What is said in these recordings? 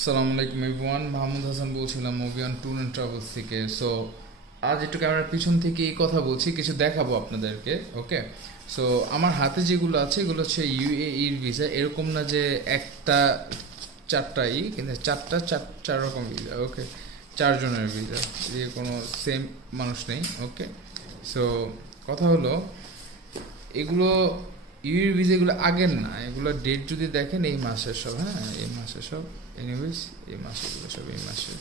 আসসালামু আলাইকুম এভরিওয়ান, মাহমুদ হাসান বলছিলাম মুভিয়ান ট্যুর অ্যান্ড ট্রাভেলস থেকে। সো আজ একটু ক্যামেরার পিছন থেকে এই কথা বলছি, কিছু দেখাবো আপনাদেরকে। ওকে, সো আমার হাতে যেগুলো আছে এগুলো হচ্ছে ইউএইর ভিসা। এরকম না যে একটা চারটাই, কিন্তু চার রকম ভিসা। ওকে, চারজনের ভিসা, এদিকে কোনো সেম মানুষ নেই। ওকে, সো কথা হলো এগুলো ইউর ভিসা, এগুলো আগের না, এগুলো ডেট যদি দেখেন এই মাসের সব। হ্যাঁ, এই মাসের সব। এনিওয়েজ এই মাসে, এগুলো সব এই মাসে।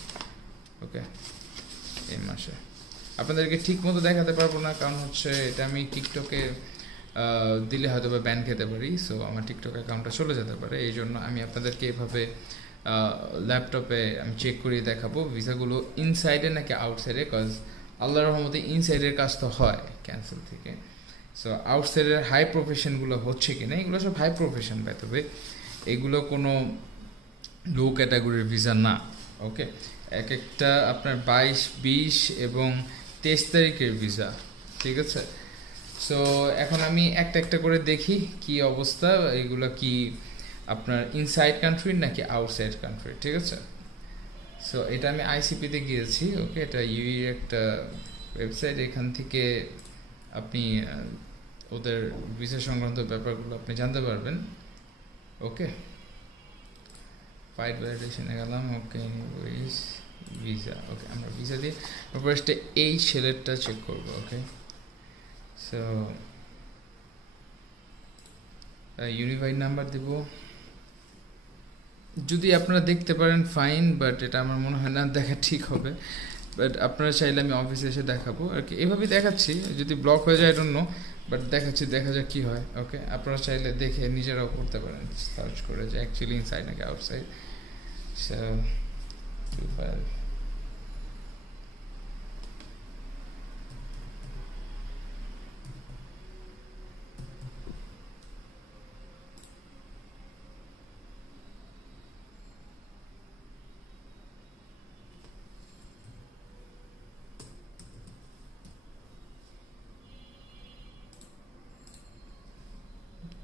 ওকে, এই মাসে আপনাদেরকে ঠিক মতো দেখাতে পারবো না, কারণ হচ্ছে এটা আমি টিকটকে দিলে হয়তো বা ব্যান খেতে পারি। সো আমার টিকটক অ্যাকাউন্টটা চলে যেতে পারে, এই জন্য আমি আপনাদেরকে এভাবে ল্যাপটপে আমি চেক করিয়ে দেখাবো ভিসাগুলো ইনসাইডে নাকি আউটসাইডে। কজ আল্লাহর রহমতে ইনসাইডের কাজ তো হয় ক্যান্সেল থেকে। সো আউটসাইডের হাই প্রফেশনগুলো হচ্ছে কি না, এগুলো সব high profession by the way, এগুলো কোনো লো ক্যাটাগরির ভিসা না। ওকে, এক একটা আপনার 22, 20 এবং 23 তারিখের ভিসা, ঠিক আছে। সো এখন আমি একটা একটা করে দেখি কি অবস্থা, এগুলো কি আপনার ইনসাইড কান্ট্রি নাকি আউটসাইড কান্ট্রি, ঠিক আছে। সো এটা আমি আইসিপিতে গিয়েছি। ওকে, এটা ইউই একটা ওয়েবসাইট, এখান থেকে আপনি ওদের ভিসা সংক্রান্ত ব্যাপারগুলো আপনি জানতে পারবেন। ওকে, ফাইট ভ্যালিডেশনে গেলাম। ওকে, ভিসা। ওকে, আমরা ভিসা দিয়ে ফার্স্টে এই ছেলেরটা চেক করবো। ওকে, সো ইউনিফাইড নাম্বার দেব, যদি আপনারা দেখতে পারেন ফাইন, বাট এটা আমার মনে হয় না দেখা ঠিক হবে। বাট আপনারা চাইলে আমি অফিসে এসে দেখাবো আর কি, এভাবেই দেখাচ্ছি। যদি ব্লক হয়ে যায় জন্য, বাট দেখাচ্ছি, দেখা যাক কী হয়। ওকে, আপনারা চাইলে দেখে নিজেরাও করতে পারেন, সার্চ করে যে অ্যাকচুয়ালি ইনসাইড নাকি outside. So 25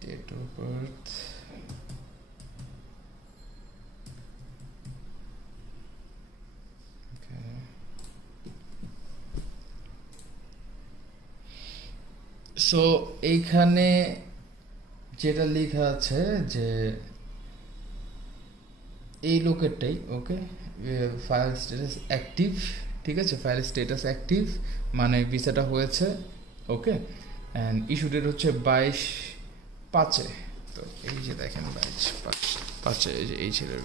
date of birth, so এইখানে যেটা লেখা আছে যে এই লোকেরটাই। ওকে, ফাইল স্ট্যাটাস অ্যাক্টিভ, ঠিক আছে, ফাইল স্ট্যাটাস অ্যাক্টিভ মানে ভিসাটা হয়েছে। ওকে, অ্যান্ড ইস্যু ডেট হচ্ছে 22/5। তো এই যে দেখেন 22/5, এই যে এই ছেলের